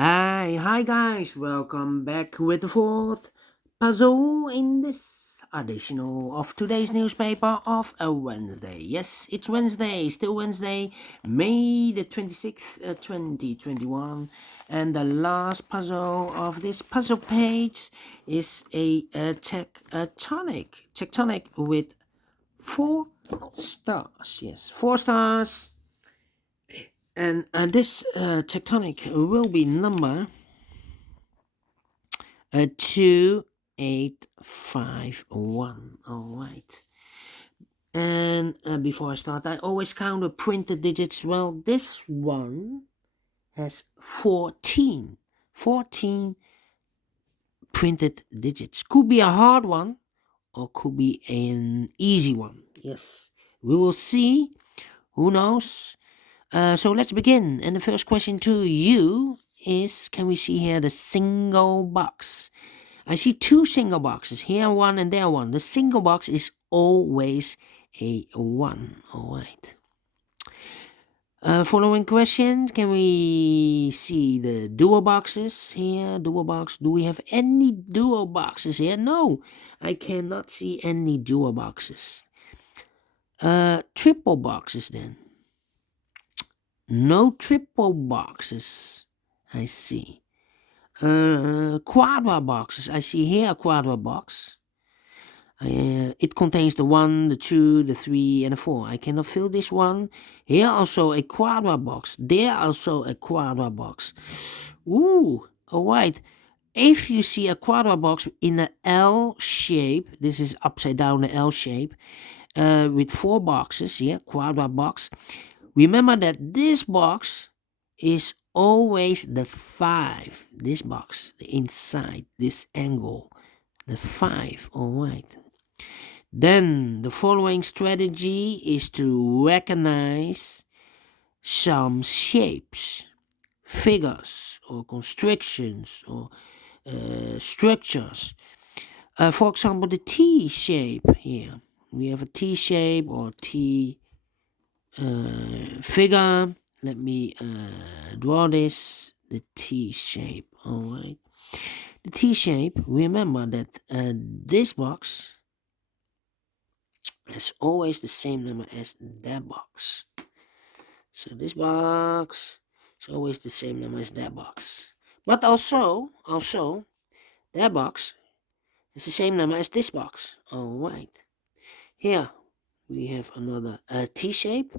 Hi guys, welcome back with the fourth puzzle in this edition of today's newspaper of a Wednesday. Yes, it's Wednesday, still Wednesday, May the 26th, 2021. And the last puzzle of this puzzle page is a tectonic with 4 stars. Yes, 4 stars. And this tectonic will be number 2851. All right. And before I start, I always count the printed digits. Well, this one has 14 printed digits. Could be a hard one or could be an easy one. Yes, we will see. Who knows? So let's begin. And the first question to you is, can we see here the single box? I see 2 single boxes, here one and there one. The single box is always a 1. All right. Following question, can we see the dual boxes here? Dual box, do we have any dual boxes here? No, I cannot see any dual boxes. Triple boxes then. No triple boxes, I see. Quadra boxes, I see here a quadra box. It contains the 1, the 2, the 3, and the 4. I cannot fill this one. Here also a quadra box. There also a quadra box. Ooh, alright. If you see a quadra box in an L shape, this is upside down the L shape, with 4 boxes, yeah, quadra box. Remember that this box is always the 5. This box, the inside, this angle, the 5, alright. Then the following strategy is to recognize some shapes, figures, or constrictions, or structures. For example, the T shape here. We have a T shape or T figure. Let me draw this, the T shape. All right. The T shape, remember that this box is always the same number as that box. So this box is always the same number as that box. But also, that box is the same number as this box. Alright. Here we have another T shape.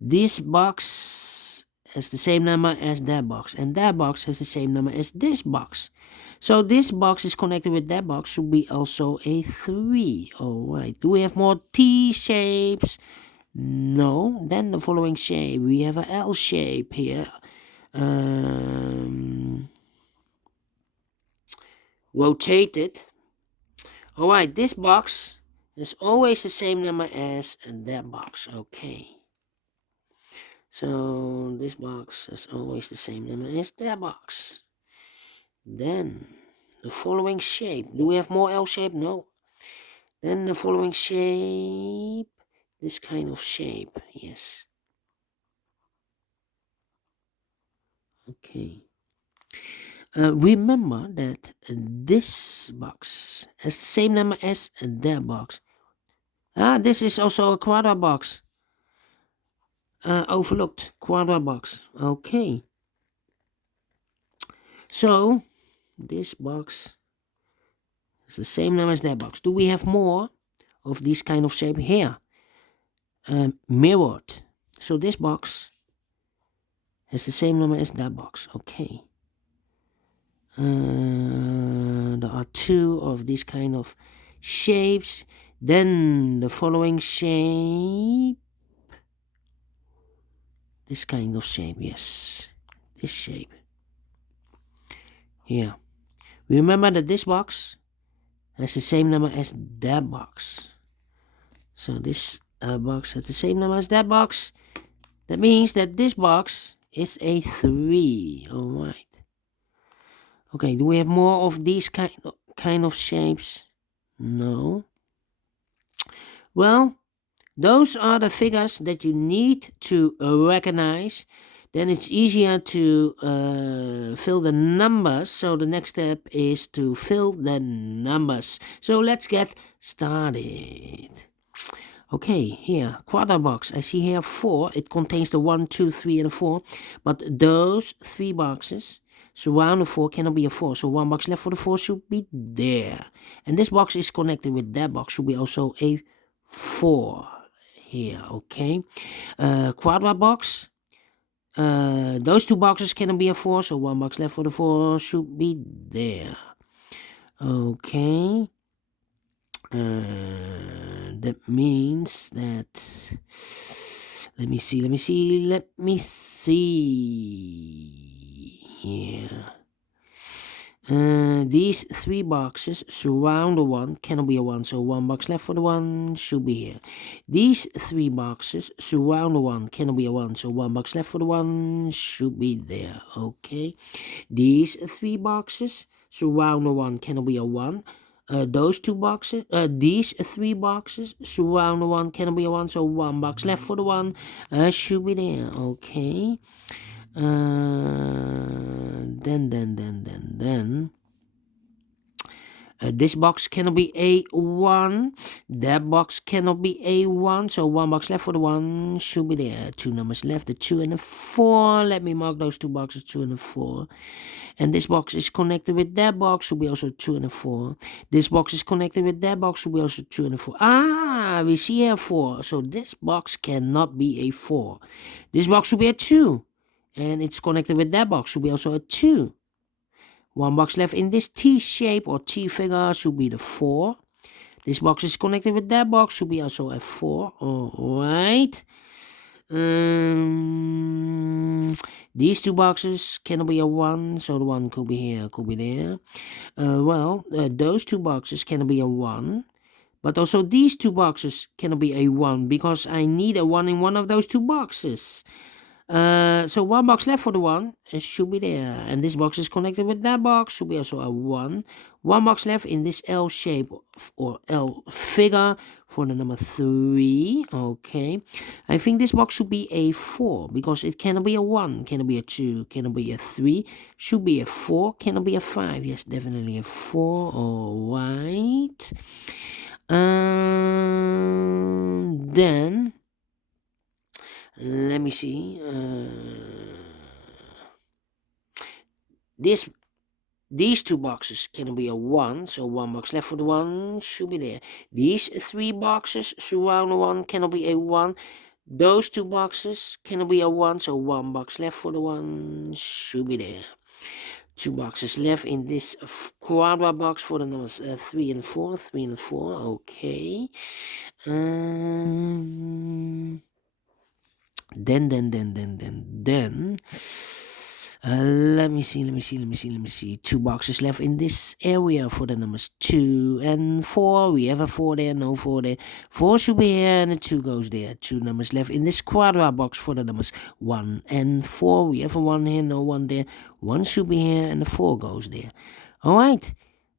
This box has the same number as that box. And that box has the same number as this box. So this box is connected with that box, should be also a 3. Alright. Do we have more T shapes? No. Then the following shape. We have a L shape here. Rotated. Alright, this box is always the same number as that box. Okay. So this box is always the same number as that box. Then the following shape. Do we have more L shape? No. Then the following shape. This kind of shape. Yes. Okay. Remember that this box has the same number as that box. This is also a quadra box. Overlooked quadra box. Okay. So this box is the same number as that box. Do we have more of this kind of shape here? Mirrored. So this box has the same number as that box. Okay. There are 2 of these kind of shapes. Then the following shape. This kind of shape, yes. This shape. Here. Remember that this box has the same number as that box. So this box has the same number as that box. That means that this box is a 3. Alright. Okay, do we have more of these kind of shapes? No. Well, those are the figures that you need to recognize. then it's easier to fill the numbers. So the next step is to fill the numbers. So let's get started. Okay, here, quarter box. I see here 4. It contains the 1, 2, 3, and 4. But those 3 boxes surround the 4 cannot be a 4. So 1 box left for the 4 should be there. And this box is connected with that box. Should be also a 4 here, okay. Quadra box. Those 2 boxes cannot be a 4. So 1 box left for the 4 should be there. Okay. That means that, let me see, yeah. These 3 boxes surround the 1, cannot be a 1, so 1 box left for the 1 should be here. These 3 boxes surround the 1, cannot be a 1, so 1 box left for the 1 should be there, okay. These 3 boxes surround the 1, cannot be a 1. Those 2 boxes, these 3 boxes surround the 1, cannot be a 1, so 1 box left for the 1 should be there, okay. Then this box cannot be A1, that box cannot be A1, so 1 box left for the 1 should be there. 2 numbers left, the 2 and the 4. Let me mark those 2 boxes, 2 and the 4. And this box is connected with that box, should be also 2 and a 4. This box is connected with that box, should be also 2 and a 4. Ah, we see here 4. So this box cannot be a 4. This box should be a 2. And it's connected with that box, should be also a 2. 1 box left in this T shape or T figure should be the 4. This box is connected with that box, should be also a 4. Alright. These 2 boxes cannot be a 1, so the 1 could be here, could be there. Those 2 boxes cannot be a 1. But also these 2 boxes cannot be a 1 because I need a 1 in one of those 2 boxes. So 1 box left for the 1, it should be there. And this box is connected with that box, should be also a 1. 1 box left in this L shape or L figure for the number 3. Okay. I think this box should be a 4 because it cannot be a 1, cannot be a 2, cannot be a 3, should be a 4, cannot be a 5. Yes, definitely a 4. Alright. Then let me see. These 2 boxes can be a 1, so 1 box left for the 1 should be there. These 3 boxes surround the 1 cannot be a 1. Those 2 boxes cannot be a 1, so 1 box left for the 1 should be there. 2 boxes left in this quadra box for the numbers 3 and 4. 3 and 4. Okay. Then let me see. 2 boxes left in this area for the numbers 2 and 4. We have a 4 there, no 4 there. 4 should be here and a 2 goes there. 2 numbers left in this quadra box for the numbers 1 and 4. We have a 1 here, no 1 there. 1 should be here and the 4 goes there. Alright.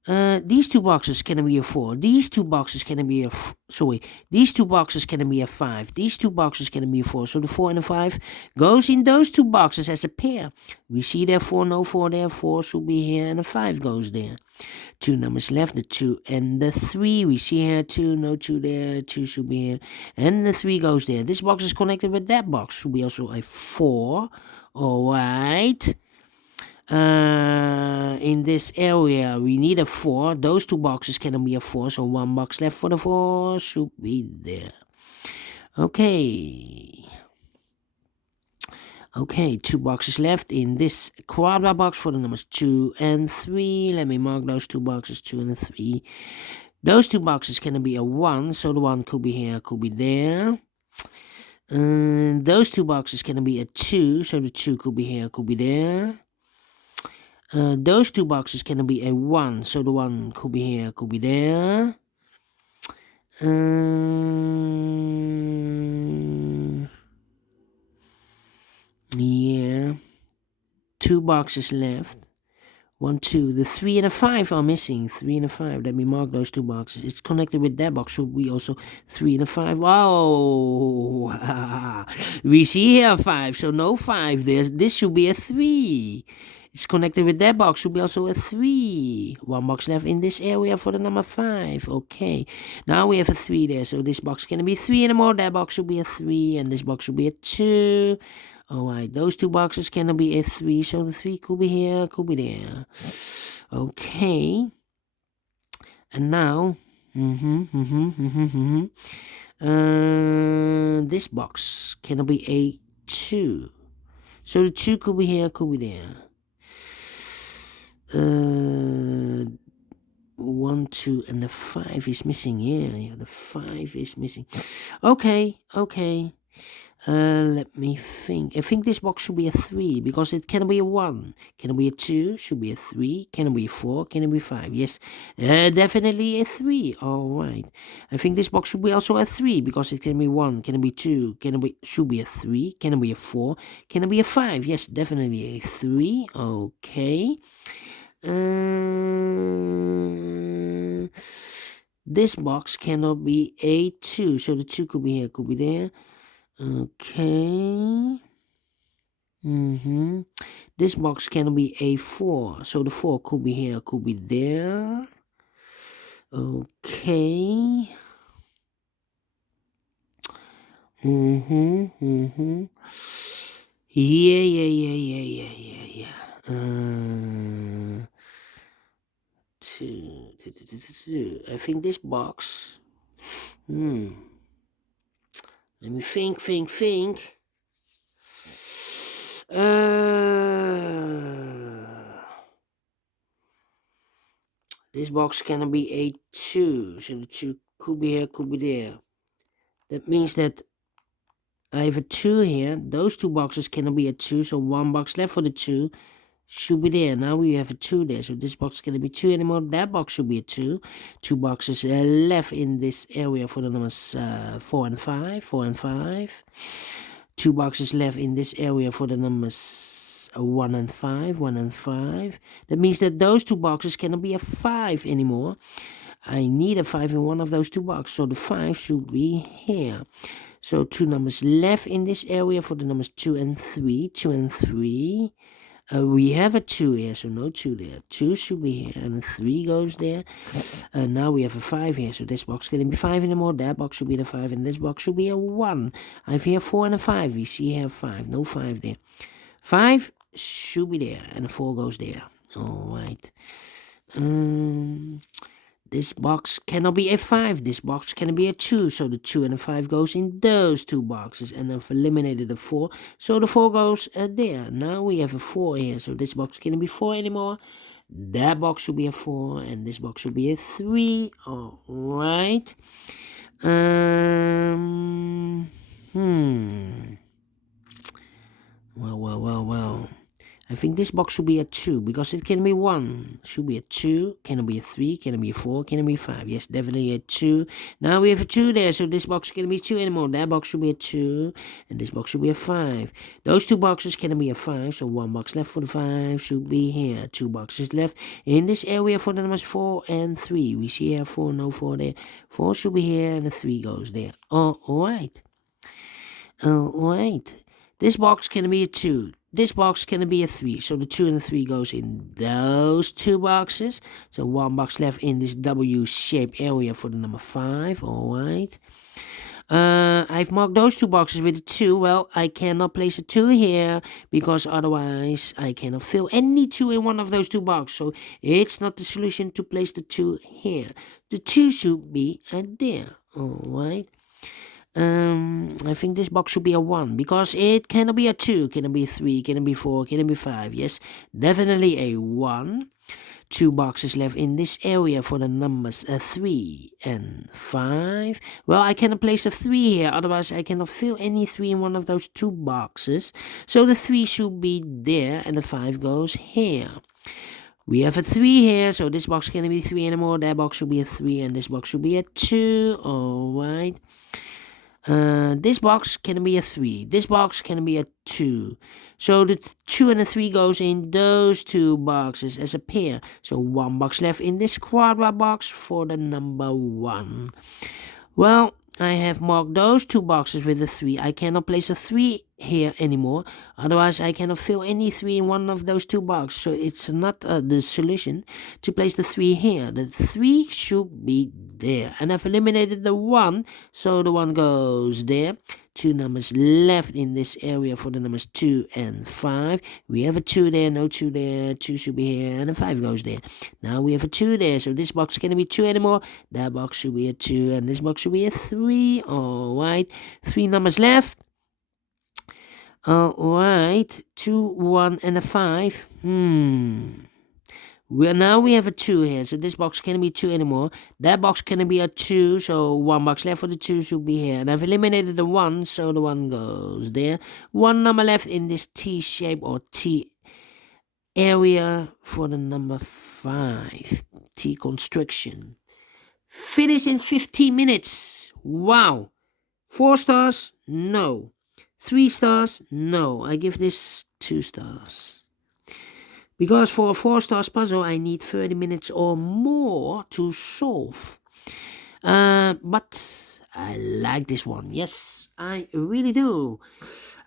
These 2 boxes can be a 4. These 2 boxes can be a these 2 boxes can be a 5. These 2 boxes can be a 4. So the 4 and the 5 goes in those 2 boxes as a pair. We see there 4, no 4 there. 4 should be here and the 5 goes there. 2 numbers left, the 2 and the 3. We see here 2, no 2 there. 2 should be here and the 3 goes there. This box is connected with that box. Should be also a 4. Alright. In this area we need a 4. Those 2 boxes can be a 4, so 1 box left for the 4 should be there. Okay, 2 boxes left in this quadra box for the numbers 2 and 3. Let me mark those 2 boxes, 2 and 3. Those 2 boxes can be a 1, so the 1 could be here, could be there. Those 2 boxes can be a 2, so the 2 could be here, could be there. Those 2 boxes can be a 1, so the 1 could be here, could be there. Yeah. 2 boxes left. 1, 2. The 3 and a 5 are missing. 3 and a 5. Let me mark those two boxes. It's connected with that box. Should we also 3 and a 5? Wow. We see here 5. So no 5. This should be a 3. It's connected with that box. Should be also a 3. One box left in this area for the number 5. Okay. Now we have a 3 there. So this box can be 3 anymore. That box should be a 3. And this box should be a 2. Alright, those two boxes cannot be a 3, so the 3 could be here, could be there. Okay. And now, this box cannot be a 2. So the 2 could be here, could be there. 1, 2, and the 5 is missing here. Yeah, the 5 is missing. Okay. Let me think. I think this box should be a 3 because it cannot be a 1. Can it be a 2? Should be a 3. Can it be a 4? Can it be 5? Yes, definitely a 3. Alright. I think this box should be also a 3 because it can be 1. Can it be 2? Should be a 3. Can it be a 4? Can it be a 5? Yes, definitely a 3. Okay. This box cannot be a 2. So the 2 could be here, could be there. Okay. This box can be a 4. So the 4 could be here, could be there. Okay. Yeah. I think this box. Let me think. This box cannot be a 2. So the 2 could be here, could be there. That means that I have a 2 here. Those two boxes cannot be a 2. So one box left for the 2 should be there. Now we have a 2 there. So this box cannot be 2 anymore. That box should be a 2. 2 boxes left in this area for the numbers 4 and 5. 4 and 5. 2 boxes left in this area for the numbers 1 and 5. 1 and 5. That means that those two boxes cannot be a 5 anymore. I need a 5 in one of those two boxes. So the 5 should be here. So 2 numbers left in this area for the numbers 2 and 3. 2 and 3. We have a 2 here, so no 2 there. 2 should be here, and 3 goes there. Now we have a 5 here, so this box can't be 5 anymore. That box should be the 5, and this box should be a 1. I have here 4 and a 5. We see here 5, no 5 there. 5 should be there, and a 4 goes there. Alright. This box cannot be a 5. This box can be a 2. So the 2 and the 5 goes in those two boxes. And I've eliminated the 4. So the 4 goes there. Now we have a 4 here. So this box can't be 4 anymore. That box should be a 4. And this box should be a 3. Alright. Well. I think this box should be a 2 because it can be 1. Should be a 2. Can it be a 3? Can it be a 4? Can it be 5? Yes, definitely a 2. Now we have a 2 there, so this box can't be 2 anymore. That box should be a 2, and this box should be a 5. Those two boxes can be a 5, so 1 box left for the 5 should be here. 2 boxes left in this area for the numbers 4 and 3. We see here 4, no 4 there. 4 should be here, and the 3 goes there. Alright. This box can be a 2. This box can be a 3, so the 2 and the 3 goes in those two boxes. So 1 box left in this W-shaped area for the number 5. Alright. I've marked those two boxes with a 2. Well, I cannot place a 2 here because otherwise I cannot fill any 2 in one of those two boxes. So it's not the solution to place the 2 here. The 2 should be there. Alright. I think this box should be a 1 because it cannot be a 2, can it be a 3, can it be 4, can it be 5? Yes, definitely a 1. 2 boxes left in this area for the numbers 3 and 5. Well, I cannot place a 3 here, otherwise I cannot fill any 3 in one of those two boxes. So the 3 should be there and the 5 goes here. We have a 3 here, so this box can't be 3 anymore. That box should be a 3 and this box should be a 2. Alright. This box can be a 3. This box can be a 2. So the 2 and the 3 goes in those two boxes as a pair. So one box left in this quadra box for the number 1. Well, I have marked those two boxes with a 3. I cannot place a 3 here anymore. Otherwise, I cannot fill any 3 in one of those two boxes. So it's not the solution to place the 3 here. The 3 should be there. And I've eliminated the 1. So the 1 goes there. 2 numbers left in this area for the numbers 2 and 5. We have a 2 there, no 2 there. 2 should be here, and a 5 goes there. Now we have a 2 there, so this box can't be 2 anymore. That box should be a 2, and this box should be a 3. Alright, 3 numbers left. Alright, 2, 1, and a 5. Well, now we have a 2 here, so this box can't be 2 anymore. That box can be a 2, so 1 box left for the 2 should be here. And I've eliminated the 1, so the 1 goes there. 1 number left in this T shape or T area for the number 5. T constriction. Finish in 15 minutes. Wow. 4 stars? No. 3 stars? No. I give this 2 stars. Because for a 4 stars puzzle, I need 30 minutes or more to solve. But I like this one. Yes, I really do.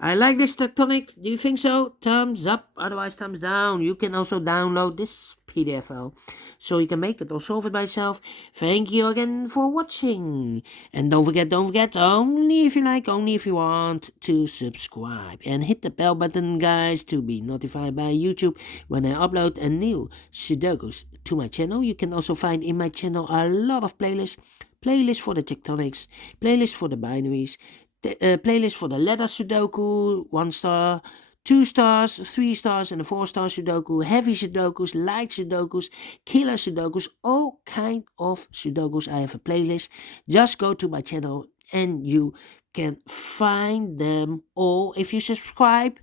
I like this Tectonic. Do you think so? Thumbs up, otherwise thumbs down. You can also download this PDF file so you can make it or solve it by yourself. Thank you again for watching. And don't forget, only if you like, only if you want, to subscribe. And hit the bell button, guys, to be notified by YouTube when I upload a new Sudokus to my channel. You can also find in my channel a lot of playlists. Playlist for the tectonics, playlist for the binaries, playlist for the letter Sudoku, 1 star, 2 stars, 3 stars, and a 4-star Sudoku, heavy Sudokus, light Sudokus, killer Sudokus, all kind of Sudokus. I have a playlist. Just go to my channel and you can find them all. If you subscribe,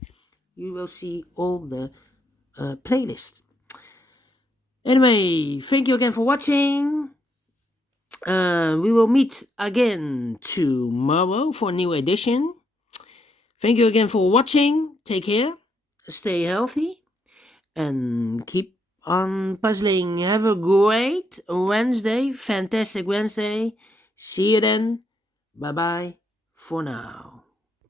you will see all the playlists. Anyway, thank you again for watching. We will meet again tomorrow for a new edition. Thank you again for watching. Take care, stay healthy, and keep on puzzling. Have a great Wednesday, fantastic Wednesday. See you then. Bye bye for now.